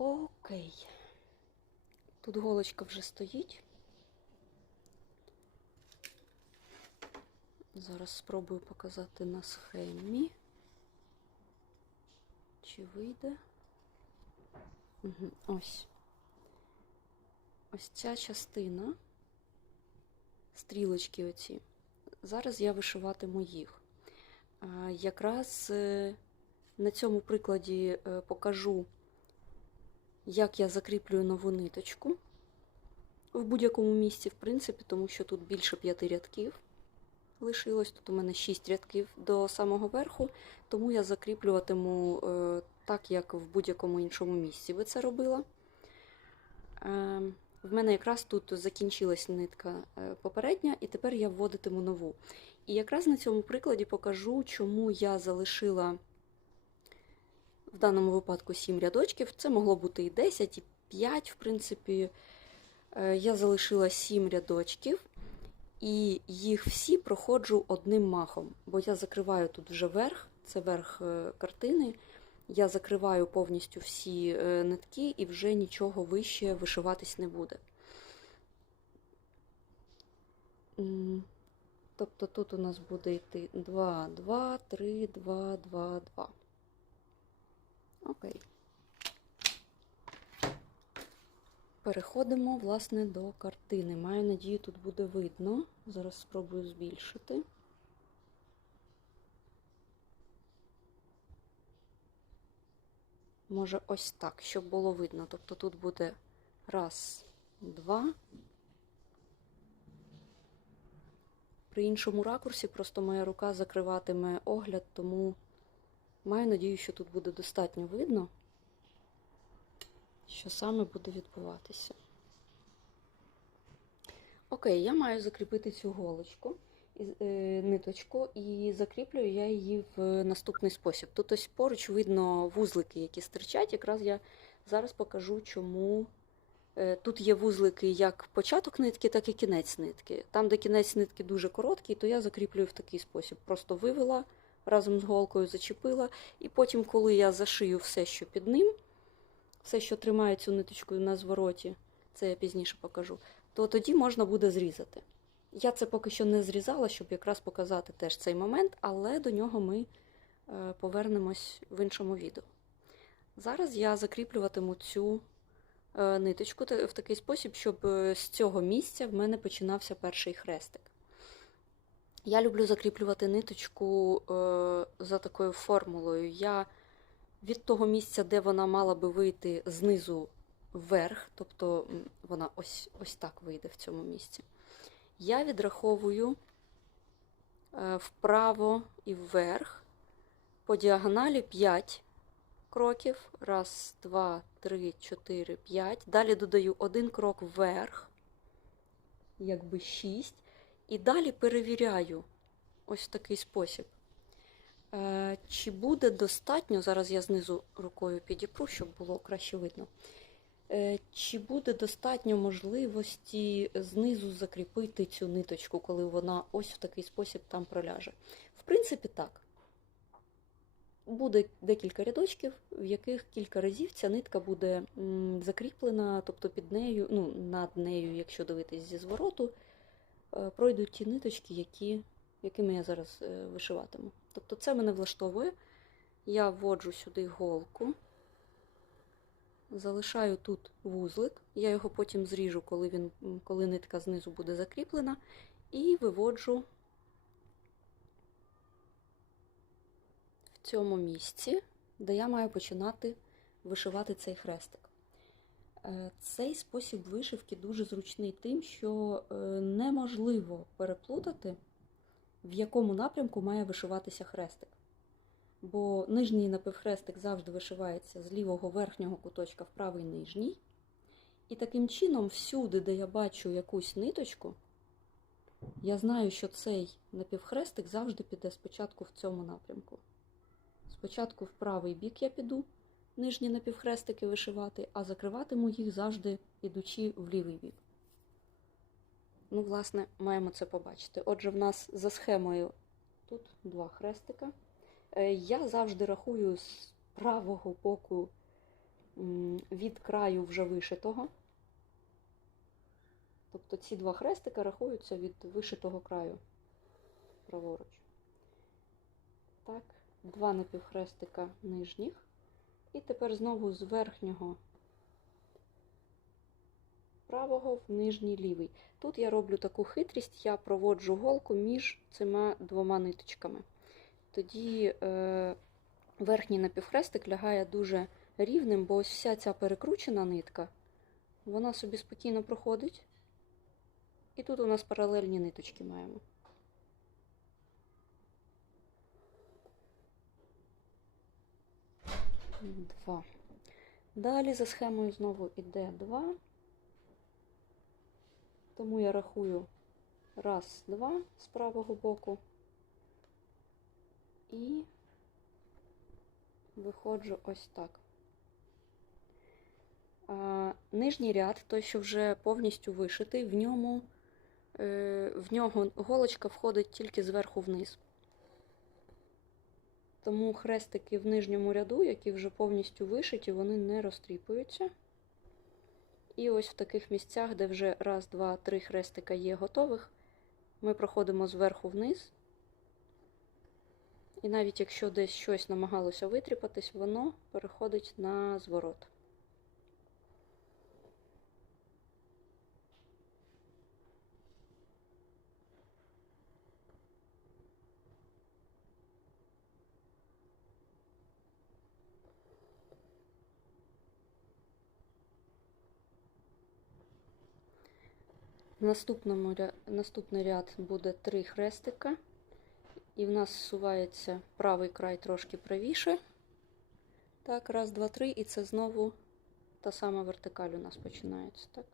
Окей. Тут голочка вже стоїть. Зараз спробую показати на схемі. Чи вийде? Угу, ось. Ось ця частина, стрілочки оці. Зараз я вишиватиму їх. Якраз е, на цьому прикладі е, покажу, як я закріплюю нову ниточку в будь-якому місці, в принципі, тому що тут більше п'яти рядків лишилось. Тут у мене 6 рядків до самого верху, тому я закріплюватиму е, так, як в будь-якому іншому місці ви це робила. Е, в мене якраз тут закінчилась нитка е, попередня, і тепер я вводитиму нову. І якраз на цьому прикладі покажу, чому я залишила в даному випадку 7 рядочків. Це могло бути і 10, і 5, в принципі. Е, Я залишила 7 рядочків, і їх всі проходжу одним махом, бо я закриваю тут вже верх, це верх е, картини. Я закриваю повністю всі е, нитки і вже нічого вище вишиватись не буде. Тобто тут у нас буде йти 2, 2, 3, 2, 2, 2. Окей. Переходимо, власне, до картини. Маю надію, тут буде видно. Зараз спробую збільшити. Може, ось так, щоб було видно. Тобто тут буде раз, два. При іншому ракурсі просто моя рука закриватиме огляд, тому маю надію, що тут буде достатньо видно, що саме буде відбуватися. Окей, я маю закріпити цю голочку, е, ниточку, і закріплюю я її в наступний спосіб. Тут ось поруч видно вузлики, які стирчать. Якраз я зараз покажу, чому Е, Тут є вузлики як початок нитки, так і кінець нитки. Там, де кінець нитки дуже короткий, то я закріплюю в такий спосіб. Просто вивела разом з голкою, зачепила, і потім, коли я зашию все, що під ним, все, що тримає цю ниточку на звороті, це я пізніше покажу, то тоді можна буде зрізати. Я це поки що не зрізала, щоб якраз показати теж цей момент, але до нього ми е, повернемось в іншому відео. Зараз я закріплюватиму цю е, ниточку в такий спосіб, щоб е, з цього місця в мене починався перший хрестик. Я люблю закріплювати ниточку е, за такою формулою. Я від того місця, де вона мала би вийти знизу вверх, тобто вона ось, ось так вийде в цьому місці. Я відраховую е, вправо і вверх по діагоналі 5 кроків. Раз, два, три, чотири, п'ять. Далі додаю один крок вверх, якби шість. І далі перевіряю ось такий спосіб. Е, Чи буде достатньо, зараз я знизу рукою підіпру, щоб було краще видно. Е, Чи буде достатньо можливості знизу закріпити цю ниточку, коли вона ось в такий спосіб там проляже? В принципі, так. Буде декілька рядочків, в яких кілька разів ця нитка буде закріплена, тобто під нею, ну, над нею, якщо дивитись зі звороту, пройдуть ті ниточки, які, якими я зараз е, вишиватиму. Тобто це мене влаштовує. Я вводжу сюди голку, залишаю тут вузлик, я його потім зріжу, коли, він, коли нитка знизу буде закріплена, і виводжу в цьому місці, де я маю починати вишивати цей хрестик. Е, Цей спосіб вишивки дуже зручний тим, що е, неможливо переплутати, в якому напрямку має вишиватися хрестик. Бо нижній напівхрестик завжди вишивається з лівого верхнього куточка в правий нижній. І таким чином, всюди, де я бачу якусь ниточку, я знаю, що цей напівхрестик завжди піде спочатку в цьому напрямку. Спочатку в правий бік я піду нижні напівхрестики вишивати, а закриватиму їх завжди ідучи в лівий бік. Ну, власне, маємо це побачити. Отже, в нас за схемою тут два хрестика. Е, Я завжди рахую з правого боку від краю вже вишитого. Тобто ці два хрестика рахуються від вишитого краю праворуч. Так, два напівхрестика нижніх. І тепер знову з верхнього правого в нижній лівий. Тут я роблю таку хитрість, я проводжу голку між цими двома ниточками. Тоді е, верхній напівхрестик лягає дуже рівним, бо ось вся ця перекручена нитка, вона собі спокійно проходить. І тут у нас паралельні ниточки маємо. Два. Далі за схемою знову йде два. Тому я рахую раз, два з правого боку і виходжу ось так. А, нижній ряд, той, що вже повністю вишитий, в ньому е, в нього голочка входить тільки зверху вниз. Тому хрестики в нижньому ряду, які вже повністю вишиті, вони не розтріпуються. І ось в таких місцях, де вже раз, два, три хрестика є готових, ми проходимо зверху вниз. І навіть якщо десь щось намагалося витріпатись, воно переходить на зворот. Наступному наступний ряд буде три хрестика, і в нас зсувається правий край трошки правіше. Так, раз, два, три, і це знову та сама вертикаль у нас починається. Так.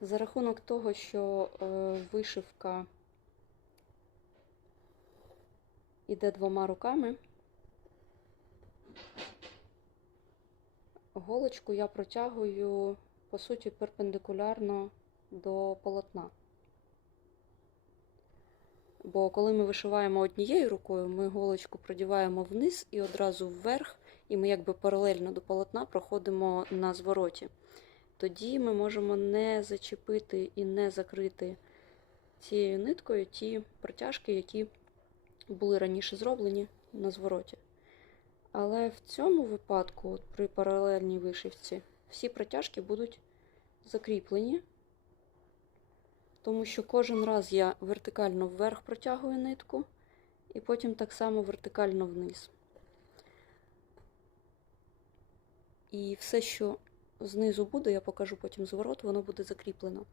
За рахунок того, що е, вишивка іде двома руками, голочку я протягую, по суті, перпендикулярно до полотна. Бо коли ми вишиваємо однією рукою, ми голочку продіваємо вниз і одразу вверх, і ми якби паралельно до полотна проходимо на звороті тоді ми можемо не зачепити і не закрити цією ниткою ті протяжки, які були раніше зроблені на звороті. Але в цьому випадку, от при паралельній вишивці, всі протяжки будуть закріплені, тому що кожен раз я вертикально вверх протягую нитку, і потім так само вертикально вниз. І все, що знизу буде, я покажу потім зворот, воно буде закріплено.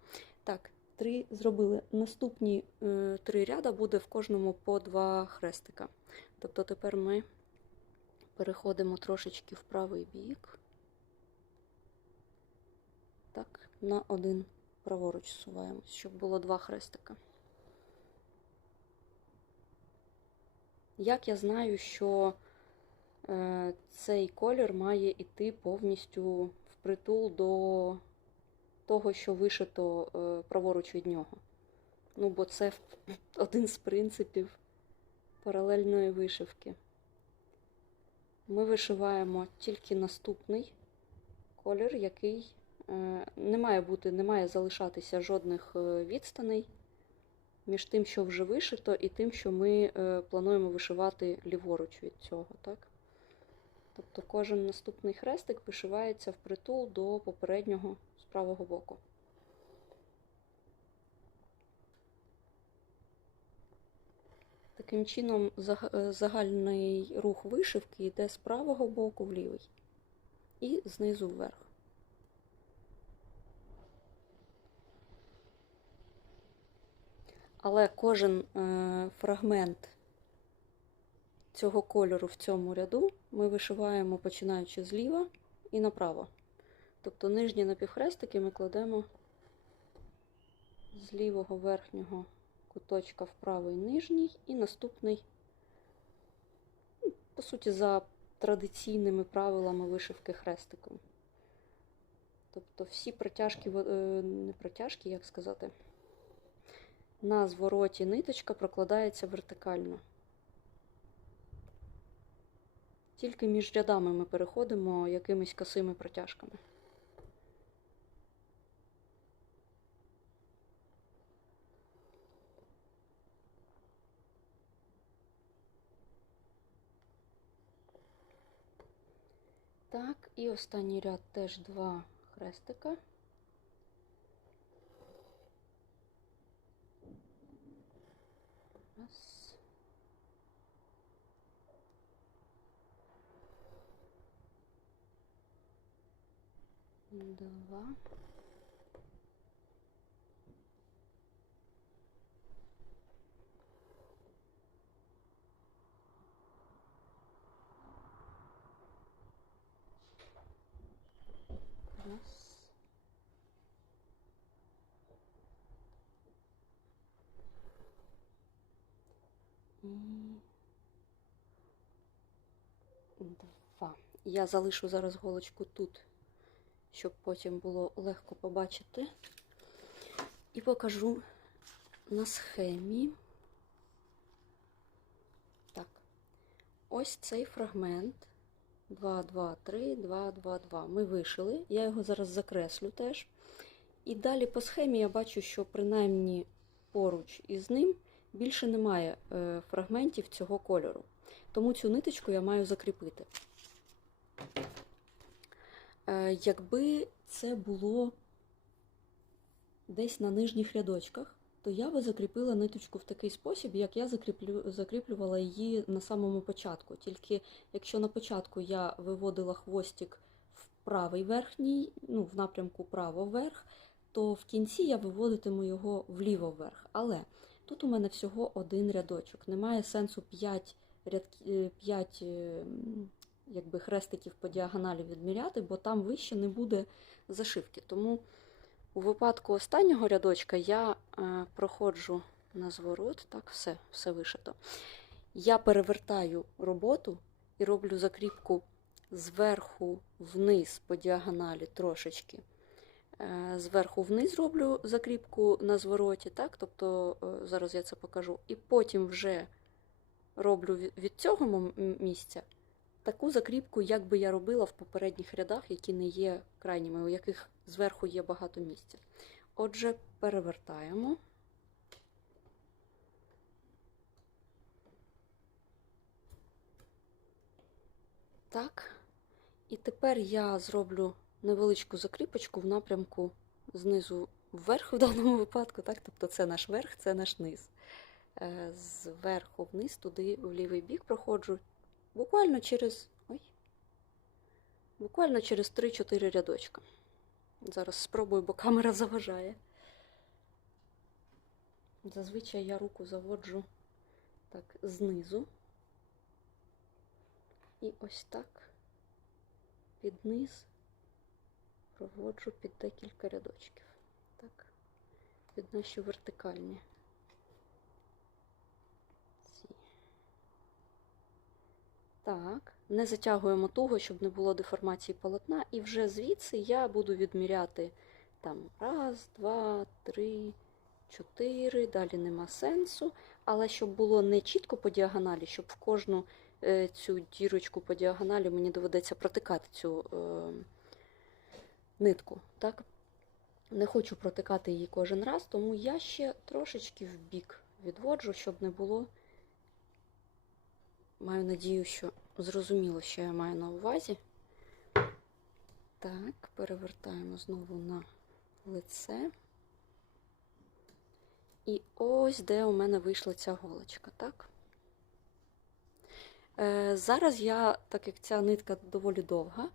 Так, три зробили. Наступні е, три ряда буде в кожному по два хрестика. Тобто тепер ми переходимо трошечки в правий бік. Так, на один праворуч суваємось, щоб було два хрестика. Як я знаю, що е, цей колір має йти повністю впритул до того, що вишито е, праворуч від нього. Ну, бо це один з принципів паралельної вишивки. Ми вишиваємо тільки наступний колір, який е, не має бути, не має залишатися жодних е, відстаней між тим, що вже вишито, і тим, що ми плануємо вишивати ліворуч від цього. так? Тобто кожен наступний хрестик вишивається впритул до попереднього з правого боку. Таким чином, е, загальний рух вишивки йде з правого боку в лівий і знизу вверх. Але кожен е, фрагмент цього кольору в цьому ряду ми вишиваємо починаючи зліва і направо. Тобто нижні напівхрестики ми кладемо з лівого верхнього куточка в правий нижній і наступний, ну, по суті, за традиційними правилами вишивки хрестиком. Тобто всі протяжки, е, не протяжки, як сказати, на звороті ниточка прокладається вертикально. Тільки між рядами ми переходимо якимись косими протяжками. Так, і останній ряд теж два хрестика. Раз. Два. Раз. І два. Я залишу зараз голочку тут, щоб потім було легко побачити. І покажу на схемі. Так. Ось цей фрагмент. 2, 2, 3, 2, 2, 2. Ми вишили. Я його зараз закреслю теж. І далі по схемі я бачу, що принаймні поруч із ним більше немає е, фрагментів цього кольору. Тому цю ниточку я маю закріпити. Е, якби це було десь на нижніх рядочках, то я би закріпила ниточку в такий спосіб, як я закріплю, закріплювала її на самому початку. Тільки якщо на початку я виводила хвостик в правий верхній, ну, в напрямку право вверх, то в кінці я виводитиму його вліво вверх. Але тут у мене всього один рядочок. Немає сенсу 5, ряд, 5 якби, хрестиків по діагоналі відміряти, бо там вище не буде зашивки. Тому у випадку останнього рядочка я е, проходжу на зворот, так, все, все вишито. Я перевертаю роботу і роблю закріпку зверху вниз по діагоналі трошечки. Е, Зверху вниз роблю закріпку на звороті, так, тобто е, зараз я це покажу. І потім вже роблю від- від цього місця таку закріпку, як би я робила в попередніх рядах, які не є крайніми, у яких зверху є багато місця. Отже, перевертаємо. Так. І тепер я зроблю невеличку закріпочку в напрямку знизу вверх в даному випадку. Так? Тобто це наш верх, це наш низ. Е, Зверху вниз, туди в лівий бік проходжу. Буквально через. Ой. Буквально через 3-4 рядочка. Зараз спробую, бо камера заважає. Зазвичай я руку заводжу так знизу. І ось так під низ проводжу під декілька рядочків. Так, під наші вертикальні. Так, не затягуємо туго, щоб не було деформації полотна. І вже звідси я буду відміряти там раз, два, три, чотири. Далі нема сенсу. Але щоб було не чітко по діагоналі, щоб в кожну е, цю дірочку по діагоналі мені доведеться протикати цю е, нитку. Так? Не хочу протикати її кожен раз, тому я ще трошечки в бік відводжу, щоб не було. Маю надію, що зрозуміло, що я маю на увазі. Так, перевертаємо знову на лице. І ось де у мене вийшла ця голочка, так? Е, зараз я, так як ця нитка доволі довга,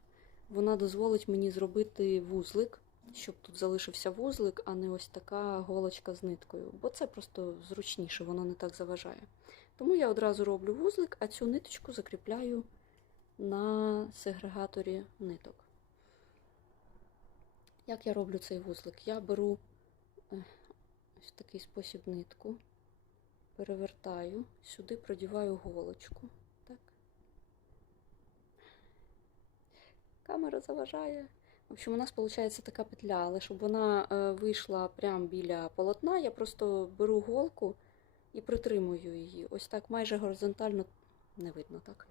вона дозволить мені зробити вузлик, щоб тут залишився вузлик, а не ось така голочка з ниткою. Бо це просто зручніше, воно не так заважає. Тому я одразу роблю вузлик, а цю ниточку закріпляю на сегрегаторі ниток. Як я роблю цей вузлик? Я беру е, в такий спосіб нитку, перевертаю, сюди продіваю голочку. Так. Камера заважає. В общем, у нас виходить така петля, але щоб вона е, вийшла прямо біля полотна, я просто беру голку і притримую її. Ось так майже горизонтально не видно так.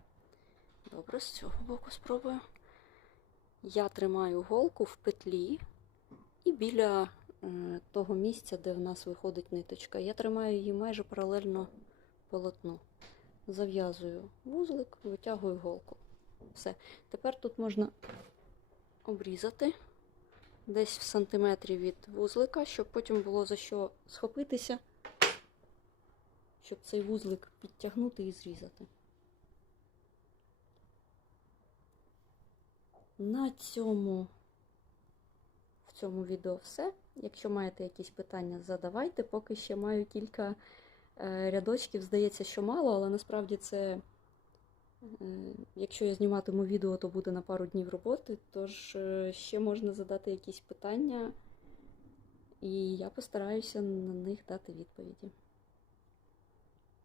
Добре, з цього боку спробую. Я тримаю голку в петлі і біля того місця, де в нас виходить ниточка. Я тримаю її майже паралельно полотну. Зав'язую вузлик, витягую голку. Все. Тепер тут можна обрізати десь в сантиметрі від вузлика, щоб потім було за що схопитися, щоб цей вузлик підтягнути і зрізати. На цьому в цьому відео все. Якщо маєте якісь питання, задавайте. Поки ще маю кілька е, рядочків. Здається, що мало, але насправді це, е, якщо я зніматиму відео, то буде на пару днів роботи. Тож е, ще можна задати якісь питання, і я постараюся на них дати відповіді.